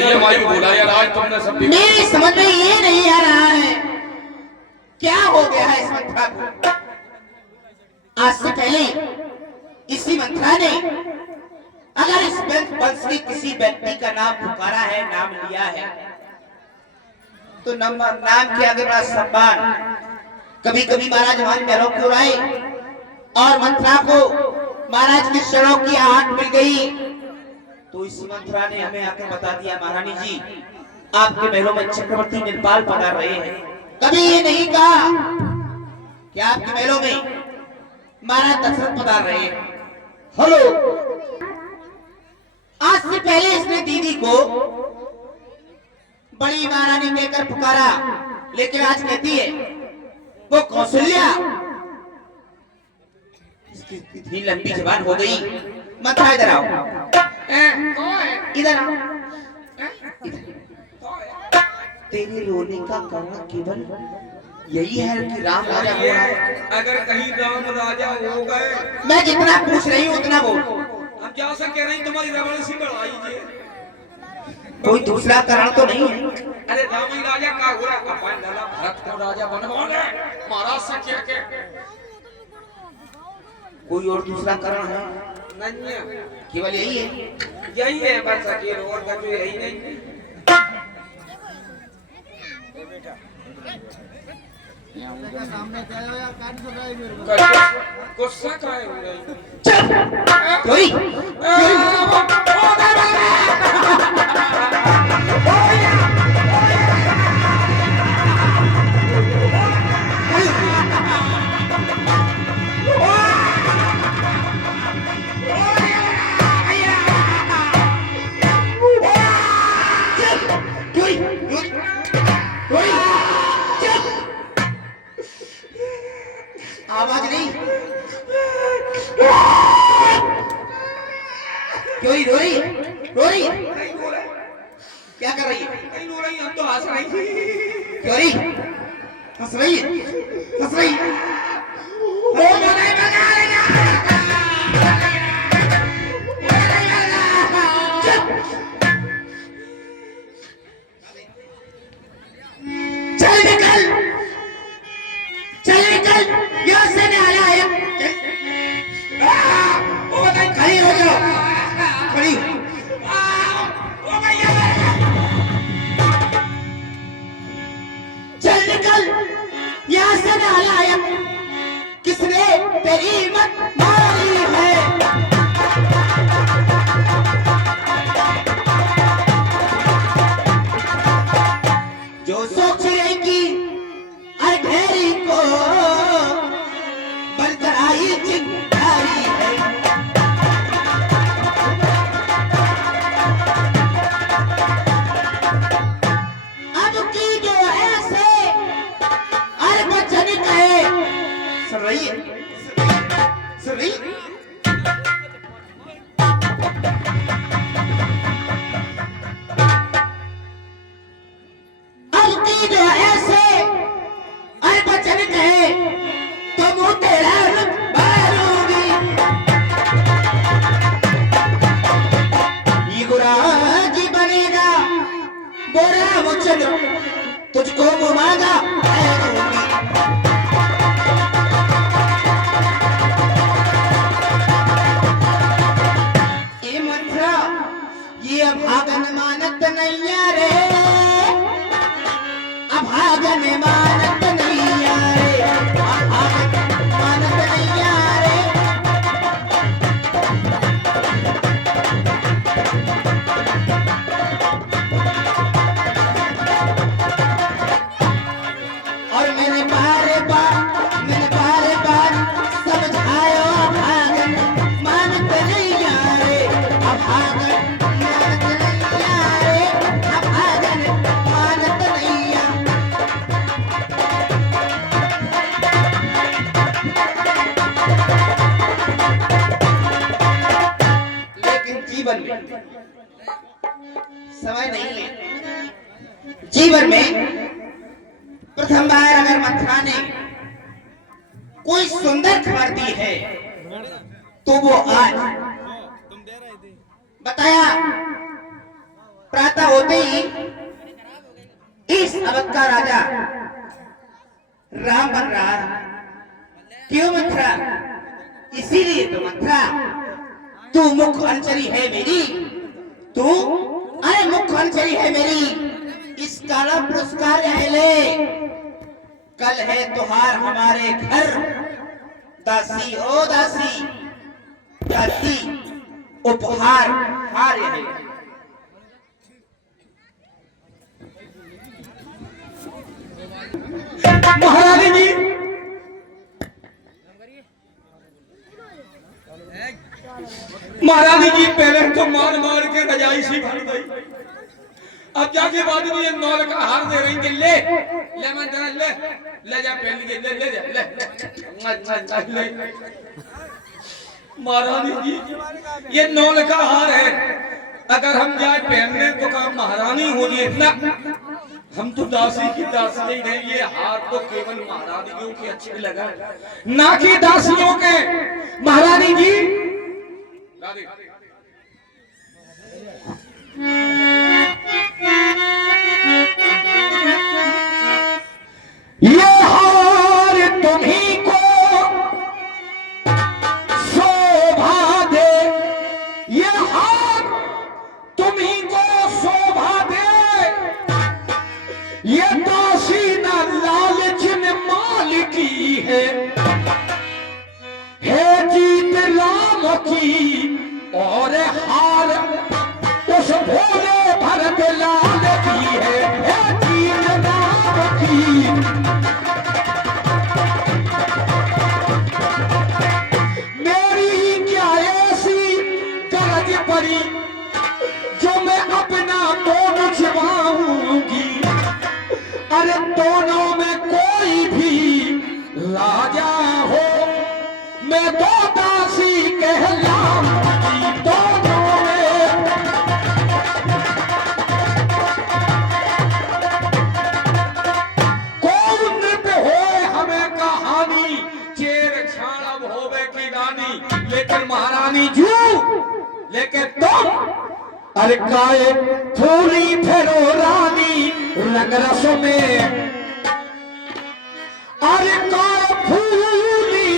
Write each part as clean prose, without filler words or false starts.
ये वायु बोला यार, आज तुमने सब मेरी समझ में ये नहीं आ रहा है क्या हो गया है इस मंत्रा को। आज से पहले इसी मंत्रा ने अगर इस वंश की किसी व्यक्ति का नाम पुकारा है, नाम लिया है, तो नाम के आगे बड़ा सम्मान। कभी कभी महाराज वहां महलों को आए और मंत्रा को महाराज की शरणों की आहट मिल गई, तो इसी मंत्रा ने हमें आकर बता दिया, महारानी जी आपके महलों में चक्रवर्ती निर्पाल पधार रहे हैं। कभी ये नहीं कहा कि आपके महलों में महाराज दशरथ पधार रहे हैं। हेलो, आज से पहले इसने दीदी को बड़ी महारानी कहकर पुकारा, लेकिन आज कहती है वो कौशल्या। इसकी इतनी लंबी जबान हो गई। मंत्रा इधर आओ, इधर आओ। तेरे रोने का कारण केवल यही है कि राम राजा हो रहा है। अगर कहीं राम राजा हो गए, मैं जितना पूछ रही हूँ उतना बोल। हम क्या सा कह रहे हैं, तुम्हारी रावण सी बढ़ाई जी। कोई दूसरा कारण तो नहीं है? अरे राम ही राजा का हो रहा, अपन लाला भरत को राजा बनवाने महाराज से क्या के कोई और दूसरा कारण है? नहीं है, केवल यही है। यही है बस, अकेले और कुछ यही नहीं। सामने क्या हो यार, काट दो भाई मेरे को। गुस्सा काहे हो रही? चोरी आवाज नहीं। क्यों रो रही है? रो रही है? नहीं रो रही, क्या कर रही है? नहीं रो रही, हम तो हंस रही थी। क्यों रही? हंस रही है? हंस रही है? वो नहीं बगा लेगा। चल निकल, चल निकल, यहाँ से निकाला है। वो बताइए, खड़ी हो जाओ, खड़ी हो। चल निकल, यहाँ से निकाला है। किसने तेरी हिम्मत मारी है? जो सोच रहेगी अधेरी को बरकरारी चिंगारी है। अब की जो ऐसे हर बचन कहे, सुन रही है? सुन रही है? अब की जो ऐसे हर बचन कहे, तो मुंह तेरा रुख मारूंगी। ये गुराजी बनेगा, बोरा मुचल तुझको घुमागा। ये मंत्रा ये अभागन मानत नहीं रे, अभागन मानत नहीं रे, अभागन मानत नहीं रे। और मैंने बार बार समझाया, अभागन मानत नहीं रे, अभागन मानत नहीं रे, अभागन मानत नहीं। लेकिन जीवन में समय नहीं है। जीवन में प्रथम बार अगर मंत्रा ने कोई सुंदर खबर दी है तो वो आज बताया प्रातः होते अवध का राजा राम बन रहा है। क्यों मंथरा? इसीलिए तो मंथरा, तू मुख अंजलि है मेरी, तू अरे मुख अंजलि है मेरी, इस काला पुरस्कार ले। कल है त्योहार हमारे घर, दासी ओ दासी, दासी उपहार हार है। महारानी जी, महारानी जी पहले तो मार मार के रजाई सी भर गई, अब जाके बाद में ये नौल का हार दे रही कि ले ले मन जरा ले जा पहन के ले जा ले। महारानी जी ये नौल का हार है, अगर हम जाए पहनने तो काम महारानी हो जाए इतना, हम तो दासी की दासी ही नहीं, ये हार तो केवल महारानियों के अच्छे लगा ना कि दासियों के। महारानी जी ये हार तुम्ही को शोभा दे, ये हार तुम्ही को शोभा दे, ये दासी न लालच में माल की है जीत राम की, और हार उस भोले भरत लाल की है जीत राम की। मेरी क्या ऐसी गरज पड़ी जो मैं अपना मोन छिपाऊंगी, अरे दोनों में कोई भी लाजा हो, मैं दो दासी कहलाऊंगी दोनों में। कौन नृत्य होए हमें कहानी, चेर छाणब होवे की रानी, लेकिन महारानी जू लेकिन तुम अरे काए फूली फेरो रानी रंग रस में, अरे काय फूली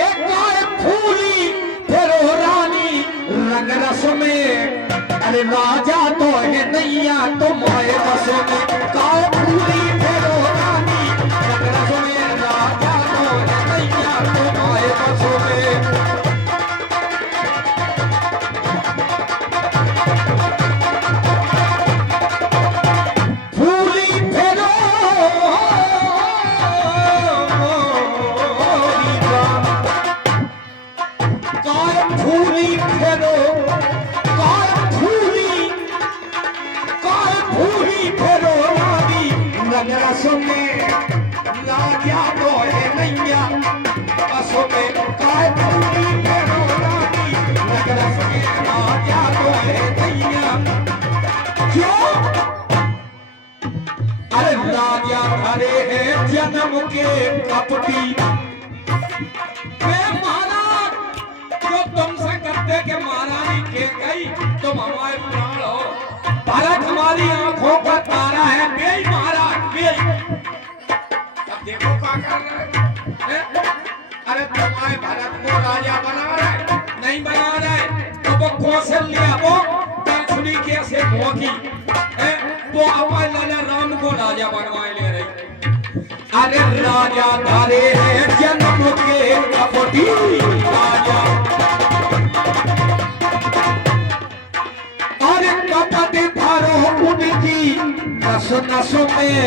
एक काय फूली फेरो रानी रंग रस में, अरे राजा तो है नैया तुम्हारे बस में, काय फूली फेरो रानी रंग रस में, राजा तो है नैया तुम्हारे बस में। अरे राजा हरे हैं जन्म के कपटी, महाराज जो तुमसे करते के महारानी के गई तुम हमारे प्राण हो, भारत हमारी आंखों का तारा है बेई महाराज बेई। अब देखो क्या कर रहे हैं, अरे तुम्हारे भारत को राजा बना रहे नहीं बना रहे, तो वो कौशल्या वो दर्शनी कैसे होगी, वो अपन लाला राम को राजा बनवाए ले रही। अरे राजा धारे हैं जन्म के कपटी राजा, अरे कपट धारो उनकी नस नस में,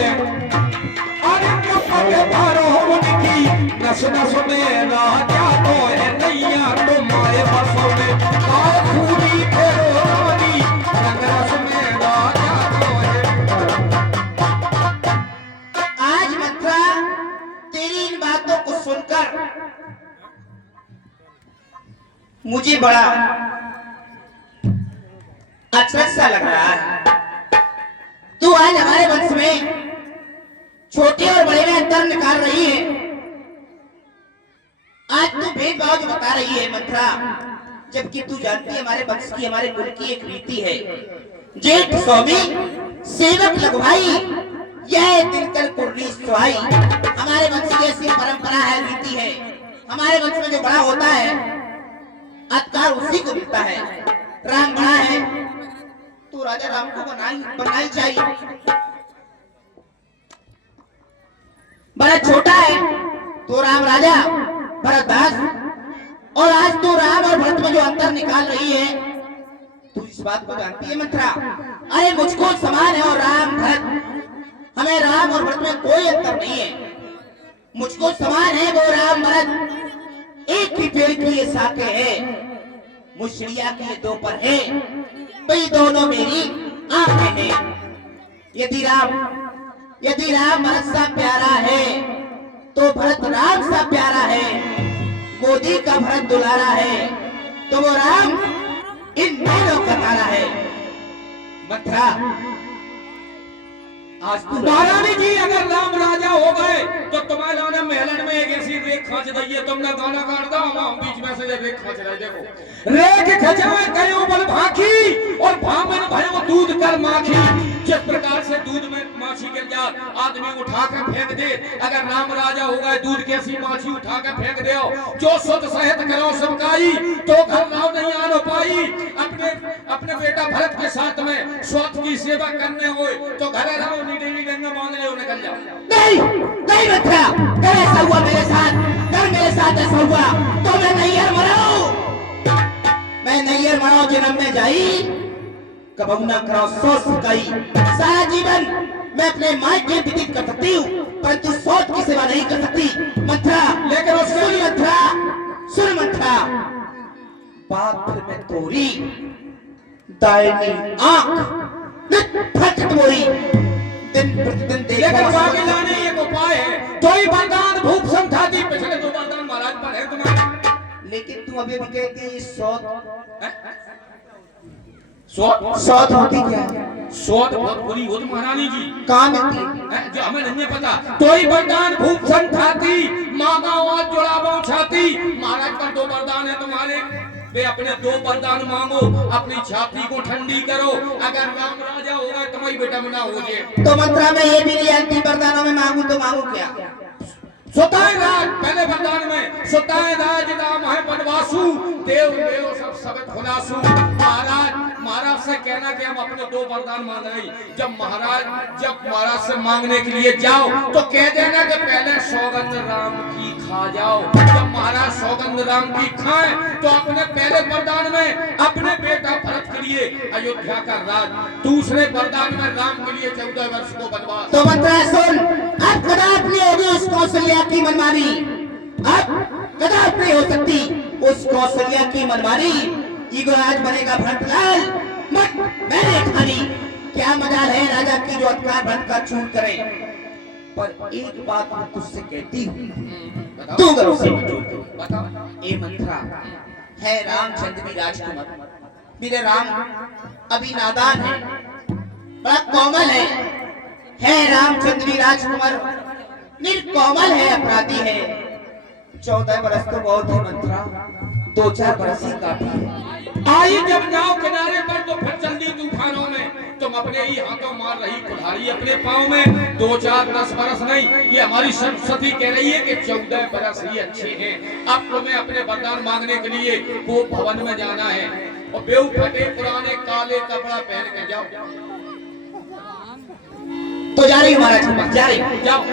अरे कपट धारो उनकी नस नस में, राजा तो है नैया तुम्हारे बस में, काय फूली फेरो रानी रंग रस में, राजा तो है। आज मंत्रा तेरी इन बातों को सुनकर मुझे बड़ा अचरज सा लग रहा है। तू आज हमारे वंश में छोटे और बड़े में अंतर निकाल रही है, आज तू भेदभाव जो बता रही है मंत्रा, जबकि तू जानती है हमारे वंश की हमारे कुल की एक रीति है, जेठ स्वामी सेवक लघु भाई यह दिनकर कुर्री सुहाई हमारे वंश की ऐसी परंपरा है, रीति है। हमारे वंश में जो बड़ा होता है अधिकार उसी को मिलता है। राम बड़ा है तो राजा राम को बनना ही चाहिए। बड़ा छोटा है तो राम राजा भरत दास। और आज तो राम और भरत में जो अंतर निकाल रही है, तू इस बात को जानती है मंत्रा? अरे मुझको समान है और राम भरत, हमें राम और भरत में कोई अंतर नहीं है। मुझको समान है वो राम भरत, एक ही पेड़ की ये शाखे है, मुश्रिया के ये दो पर है, तो ये दोनों मेरी आंखें हैं। यदि राम भरत सा प्यारा है तो भरत राम सा प्यारा है। गोदी का भरत दुलारा है तो वो राम इन दोनों का तारा है। मथुरा आज तू महारानी जी अगर राम राजा हो गए तो तुम्हारे गाना महलन में एक ऐसी रेख खींच रही है, तुमने गाना काट दो, हम बीच में से रेख खींच रहे। देखो रेख खचाए कयो बल भाखी और भामन भयो दूध कर माखी। जिस प्रकार से दूध में माछी गिर जाए आदमी उठा के फेंक दे, अगर राम राजा हो गए दूध की ऐसी माछी उठा के फेंक दे। जो सुध सहित करो सबकाई तो घर राव नहीं आनो पाई। अपने बेटा भरत के साथ में स्वत की सेवा करने हो तो घर राव नीडेली गंगा मांग ले निकल जाओ। नहीं मथुरा, कर ऐसा हुआ मेरे साथ ऐसा हुआ तो मैं नैयर मराओ जन्म में जाई कबहू ना करो सोच सकाई। सारा जीवन मैं अपने माँ के विदित कर सकती हूँ परंतु सोच की सेवा नहीं कर सकती। मथुरा लेकिन सुन मथुरा, बात फिर मैं तोरी दाहिनी आंख फटक मोरी दिन प्रतिदिन लेकिन बाकी लाने एक उपाय है, कोई वरदान भूप संधाती। पिछले दो वरदान महाराज पर है तुम्हारे, लेकिन तू अभी भी कहती सौत होती क्या है? सौत बहुत बुरी हो महारानी जी, कहाँ मिलती है जो हमें नहीं पता। कोई वरदान भूप संधाती मांगा और जुड़ावो छाती। महाराज पर दो वरदान है तुम्हारे, वे अपने दो वरदान मांगो, अपनी छाती को ठंडी करो। अगर राम राजा होगा तुम्हारी बेटा मना हो जाए तो मंत्रा में ये भी नहीं अंतिम वरदानों में मांगू तो मांगू क्या? सुताय राज पहले वरदान में सुताय राज नाम है बनवासु देव सब खुलासु। महाराज से कहना कि हम अपने दो वरदान मांग रहे। जब महाराज से मांगने के लिए जाओ तो कह देना कि पहले सौगंध राम की खा जाओ। जब महाराज सौगंध राम की खाएं तो अपने पहले वरदान में अपने बेटा भरत के लिए अयोध्या का राज, दूसरे वरदान में राम के लिए 14 वर्ष को वनवास। तो मंत्रा सुन, अब कदापि होगी उस कौशल्या की मनमानी, अब कदापि हो सकती उस कौशल्या की मनमानी। युवराज बनेगा भरतलाल मत मैंने खानी। क्या मजाल है राजा की जो अधिकार भरत का छूट करे। पर एक बात मैं तुझसे कहती हूँ, तू अगर उसे बताओ। ए मंत्रा, है रामचंद्र भी राजकुमार, मेरे राम अभी नादान है, बड़ा कोमल है रामचंद्र भी राजकुमार निर्कोमल है, अपराधी है। 14 बरस तो बहुत है मंत्रा, 2-4 बरस ही काफी है। आई जब नाव किनारे पर तो फिर चंदी तूफानों में तुम अपने ही हाथों मार रही कुल्हाड़ी अपने पाँव में। 2-4-10 बरस नहीं, ये हमारी सरस्वती कह रही है कि 14 बरस ही अच्छे हैं। अब तुम्हें अपने वरदान मांगने के लिए वो भवन में जाना है और बेऊ फटे पुराने काले कपड़ा पहन के जाओ। तो जा रही हमारा जा रही जाओ